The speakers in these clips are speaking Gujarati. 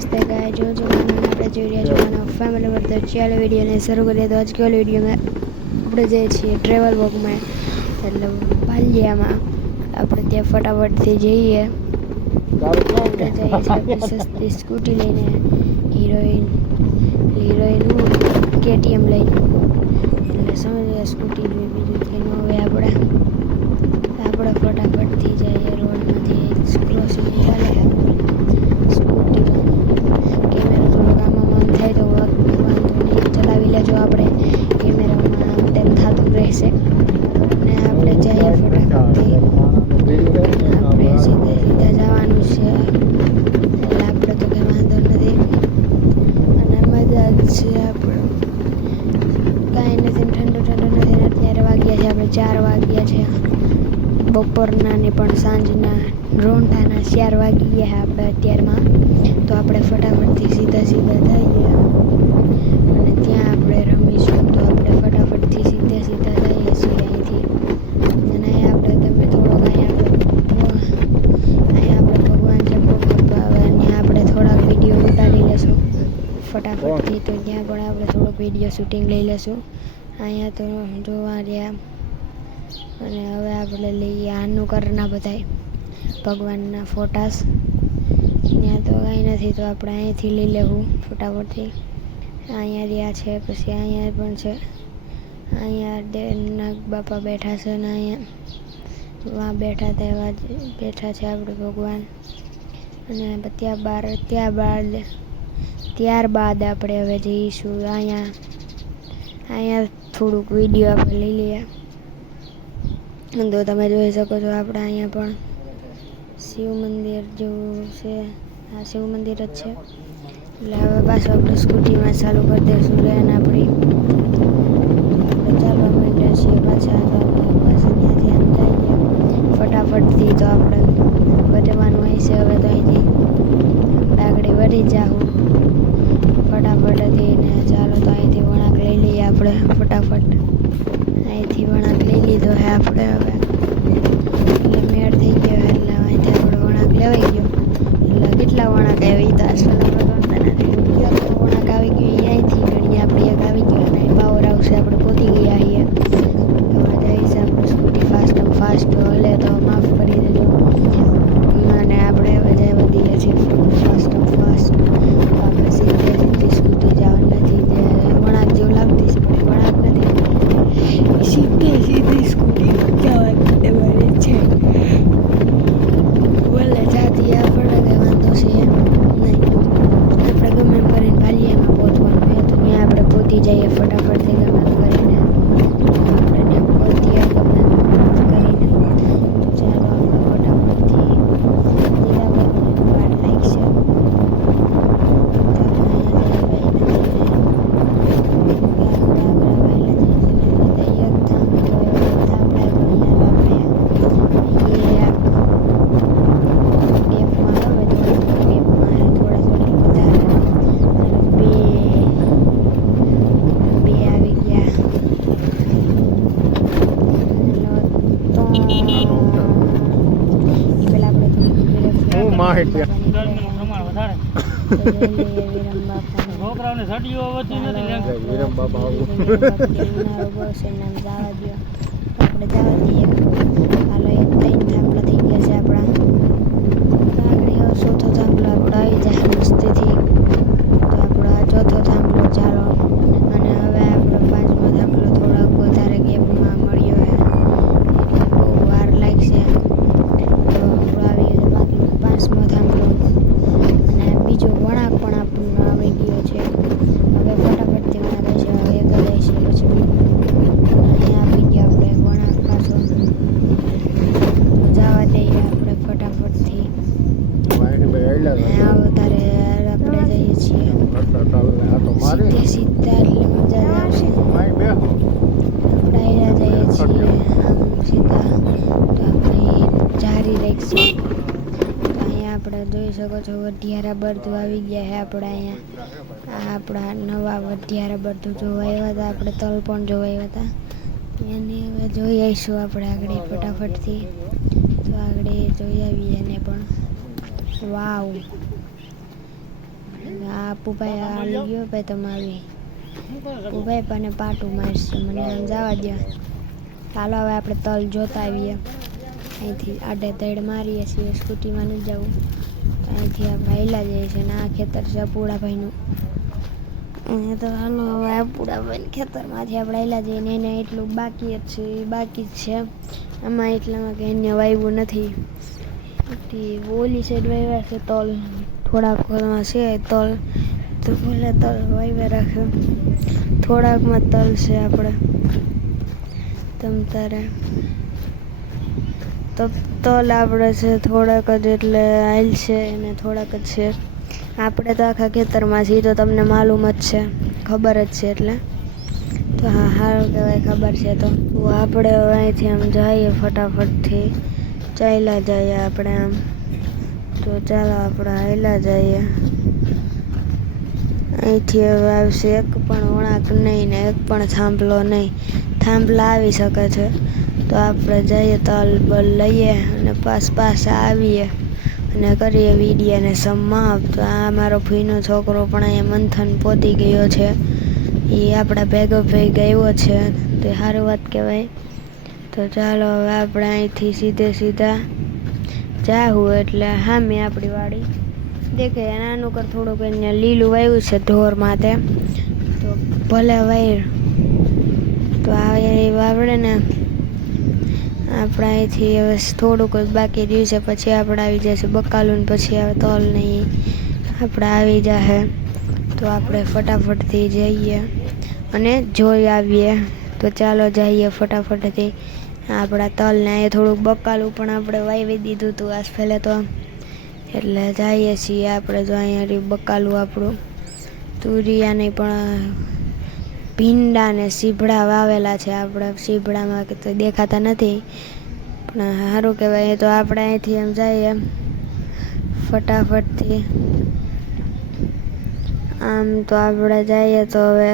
નમસ્તે ગાય જો જો આપણે જોઈ રહ્યા મારા ફેમિલી પર તો ચાલો વિડીયોને શરૂ કરીએ. તો આજ કેવો વિડીયોમાં આપણે જઈએ છીએ ટ્રેવલ વોકમાં એટલે પાલિયામાં આપણે ત્યાં ફટાફટથી જઈએ. આપણે જઈએ છીએ સસ્તી સ્કૂટી લઈને. હિરોઈન હિરોઈન કેટીએમ લઈને. એટલે સમજ્યા સ્કૂટી બીજું કે ન હોય. આપણે આપણે ફટાફટથી જઈએ રોડમાંથી. ક્રોસિંગ ચાલે સ્કૂટીમાં કેમેરા થોડોક આમાં આમ થાય તો વાંધો નહીં ચલાવી લેજો આપણે કેમેરામાં આમ તેમ થતું રહેશે ને આપણે જઈએ ફટાફટથી આપણે સીધે સીધા જવાનું છે એટલે આપણે તો કંઈ વાંધો નથી અને મજા છે કાંઈ નથી ઠંડુ ઠંડુ નથી અત્યારે વાગ્યા છે આપણે, ચાર વાગ્યા છે. બપોરના ને પણ સાંજના, રોંઢાના ચાર વાગી ગયા આપણે અત્યારમાં. તો આપણે ફટાફટથી સીધા સીધા જઈએ. અને ત્યાં આપણે રમીશું તો આપણે ફટાફટથી સીધા સીધા જઈએ છીએ અહીંથી અને અહીંયા આપણે તમે થોડોક અહીંયા આપણે અહીંયા આપણે ભગવાન છે બપોર તો આવે અને આપણે થોડાક વીડિયો ઉતારી લેશું ફટાફટથી તો ત્યાં પણ આપણે થોડોક વીડિયો શૂટિંગ લઈ લેશું. અહીંયા તો જોવા રહ્યા. અને હવે આપણે લઈએ આનું કરના બધાય. ભગવાનના ફોટાસ. ત્યાં તો કાંઈ નથી તો આપણે અહીંયાથી લઈ લેવું ફટાફટથી. અહીંયા રહ્યા છે, પછી અહીંયા પણ છે. અહીંયા નાગ બાપા બેઠા છે ને અહીંયા. વાં બેઠા તેવા બેઠા છે આપણે ભગવાન. અને ત્યાં બાર, ત્યાં બાદ ત્યારબાદ આપણે હવે જઈશું અહીંયા. અહીંયા થોડુંક વીડિયો આપણે લઈ લઈએ. તો તમે જોઈ શકો છો આપણે અહીંયા પણ શિવ મંદિર જેવું છે. આ શિવ મંદિર જ છે. એટલે હવે પાછું આપણે સ્કૂટીમાં ચાલુ કરી દઈશું. લેન આપણી ચાલવા માંડ્યા છીએ પાછા. તો પાછા ત્યાંથી આમ જઈએ ફટાફટથી તો આપણે વધવાનું છે હવે તો અહીંથી. આપણે આગળ વધી જાઉં ફટાફટ થઈને ચાલો તો અહીંથી વળાંક લઈ લઈએ આપણે, ફટાફટ. અહીંથી વળાંક લઈ લીધો હે આપણે હવે એટલે મેળ થઈ ગયો હે એટલે અહીંથી આપણે વળાંક લેવાઈ ગયો એટલે કેટલા વળાંક આવ્યા એ તો અસલ આપણે ગણતા નથી બીજા તો વળાંક આવી ગયું એ અહીંથી ગણીએ આપણે એક આવી ગયો અને પાવર આવશે આપણે પહોંચી ગયા છીએ તો જઈશ આપણે સ્કૂટી ફાસ્ટ ફાસ્ટ હલે તો માફ કરી દેજો અને આપણે હવે જઈ વધીએ છીએ ફાસ્ટ ફાસ્ટ આપણે સીધે સીધી સ્કૂટી જવાનું નથી જે વળાંક જેવું લાગતી છે પણ એ વળાંક નથી સીધે સીધી સ્કૂટી જવાની તમારે છે ભલે જાતી આપણે કંઈ વાંધો છે નહીં આપણે ગમે એમ કરીને ભાલિયામાં પહોંચવાનું હોય તો ત્યાં આપણે પહોંચી જઈએ ફટાફટથી ગમે એમ કરીને આપણે ત્યાં પહોંચીએ ગમે એમ કરીને તો ચાલો આપણે ફટાફટથી નીલાબેનની વાટ લાગશે હું માહિતી. પ્રમાણ વધારે છોકરાઓને સડીઓ વધતી નથી લેંગ. જય વિરમ બાબા આવું. આપણે જવા દઈએ હાલો એક ત્રણ થાંભલા થઈ ગયા છે આપણા આગળ એવો ચોથો થાંભલો આપણો આવી જાય મસ્તીથી. તો આપણો ચોથો થાંભલો ચાલો અને હવે આપણો પાંચમો થાંભલો થોડોક વધારે ગેપમાં મળ્યો છે એટલે બહુ વાર લાગશે તો આપણો આવી ગયો છે બાકી પાંચમો થાંભલો અને બીજો વળાંક પણ આપણને આવી ગયો છે હવે ફટાફટથી વળાંક છે હવે એક જ છે પછી અહીંયા આવી ગયા આપણે વળાંક પાછો જવા દઈએ આપણે ફટાફટથી માહિતી ભાઈ આયલા અને આ વધારે આપણે જઈએ છીએ કરતા ચાલે આ તો મારે સીધે સીધા એટલે મજા જ આવશે માય બેહો આપણે અહીંયા જઈએ છીએ આમ સીધા તો આપણે જારી રાખીશું તો અહીંયા આપણે જોઈ શકો છો, વઢિયારા બળદું આવી ગયા છે આપણે અહીંયા. આ આપણા નવા વઢિયારા બરધું જોવા આવ્યા હતા, આપણે તલ પણ જોવા આવ્યા હતા. એને હવે જોઈ આવીશું આપણે આગળ ફટાફટથી. તો આગળ જોઈ આવીએ એને પણ. વાવ. પુભાઈ આવી ગયો ભાઈ તમે આવી શું કરે છે? પુભાઈ પણ પાટું મારશે, મને આમ જવા દો ચાલો હવે આપણે તલ જોતા આવીએ. અહીંથી આડે તેડ મારીએ છીએ, સ્કૂટીમાં નહીં જવું. અહીંથી આપણે હેલા જઈએ છીએ અને આ ખેતર છે પૂળાભાઈનું અહીંયા તો હાલો, હવે આ પૂડાભાઈ ખેતરમાંથી આપણે હેલા જઈએ ને એને એટલું બાકી જ છે બાકી જ છે. આમાં એટલામાં કે એને વાવ્યું નથી. ઓલી સાઈડ વાવ્યા છે તલ. થોડાક ઘરમાં છે તલ. તો ભલે તલ વાવ્યા રાખે. થોડાકમાં તલ છે આપણે. તમ તારે. તલ આપણે છે, થોડાક જ એટલે આઈલ છે અને થોડાક જ છે. આપણે તો આખા ખેતરમાં છીએ, તો તમને માલુમ જ છે, ખબર જ છે એટલે. તો હા સારું કહેવાય, ખબર છે તો. આપણે અહીંથી આમ જઈએ ફટાફટથી. ચાલ્યા જઈએ આપણે આમ. તો ચાલો આપણે હાલ્યા જઈએ. અહીંથી હવે આવશે, એક પણ વણાક નહીં ને એક પણ થાંભલો નહીં. થાંભલા આવી શકે છે. તો આપણે જઈએ તલ બલ લઈએ અને પાસ પાસ આવીએ અને કરીએ વિડીયાને તો આ મારો ફીનો છોકરો પણ અહીંયા મંથન પોતી ગયો છે. એ આપણા ભેગો ભેગ આવ્યો છે. તે સારું વાત કહેવાય. તો ચાલો હવે આપણે અહીંથી સીધે સીધા જાહું એટલે સામે આપણી વાડી. દેખે નાનું કર થોડુંક એને લીલું વાયું છે ઢોર માટે તો ભલે વાયર. તો આ વાવડે ને આપણે અહીંથી હવે થોડુંક બાકી રહ્યું છે, પછી આપણે આવી જશે બકાલું ને પછી હવે તલ નહીં આપણે આવી જશે તો આપણે ફટાફટથી જઈએ અને જોઈ આવીએ. તો ચાલો જઈએ ફટાફટથી. આપણા તલને એ થોડુંક બકાલું પણ આપણે વાવી દીધું હતું આજ પહેલે તો. એટલે જઈએ છીએ આપણે જો અહીંયા બકાલું આપણું. તુરિયાને પણ ભીંડા ને સીભડા વાવેલા છે. આપણે સીભડામાં તો દેખાતા નથી. પણ સારું કહેવાય, એ તો આપણે અહીંથી એમ જઈએ ફટાફટથી. આમ તો આપણે જઈએ તો હવે.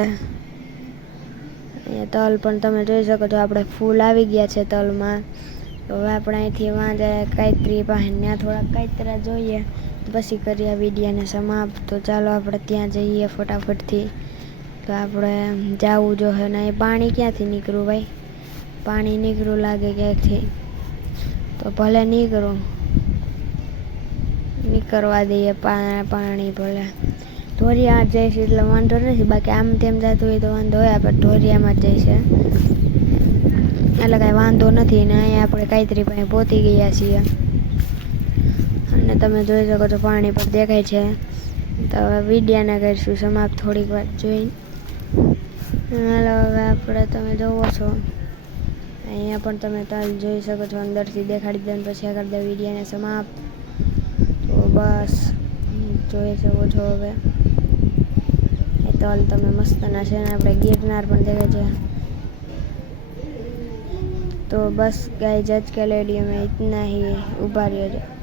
અહીંયા તલ પણ તમે જોઈ શકો છો, આપણે ફૂલ આવી ગયા છે તલમાં. હવે આપણે અહીંથી વાં જાય કાંતરી પાસે. ત્યાં થોડાક કાંઈતરા જોઈએ. પછી કરીએ વિડીયાને સમાપ્ત. તો ચાલો આપણે ત્યાં જઈએ ફટાફટથી. તો આપણે જવું જોઈએ ને પાણી ક્યાંથી નીકળ્યું ભાઈ? પાણી નીકળ્યું લાગે ક્યાંકથી? તો ભલે નીકળું. નીકળવા દઈએ પાણી ભલે. ઢોરિયા જઈશ એટલે વાંધો નથી, બાકી આમ તેમ જતું હોય તો વાંધો હોય, આપણે ઢોરિયામાં જ જઈશે એટલે કાંઈ વાંધો નથી ને, અહીંયા આપણે કાંતરી પાસે પહોંચી ગયા છીએ. અને તમે જોઈ શકો છો, પાણી પર દેખાય છે. તો હવે વિડીયાને કરીશું સમાપ્ત થોડીક વાર જોઈ હાલો, હવે આપણે તમે જોવો છો. અહીંયા પણ તમે તલ જોઈ શકો છો, અંદરથી દેખાડી દે પછી આગળ દે વિડીયાને સમાપ્ત. તો બસ, જોઈ શકો છો હવે. એ તલ તમે મસ્ત ના છે ને, આપણે ગિરનાર પણ દેખે છે. તો બસ ગાય જજ કે લેડી અમે ઇતના ઊભા રહ્યો છે.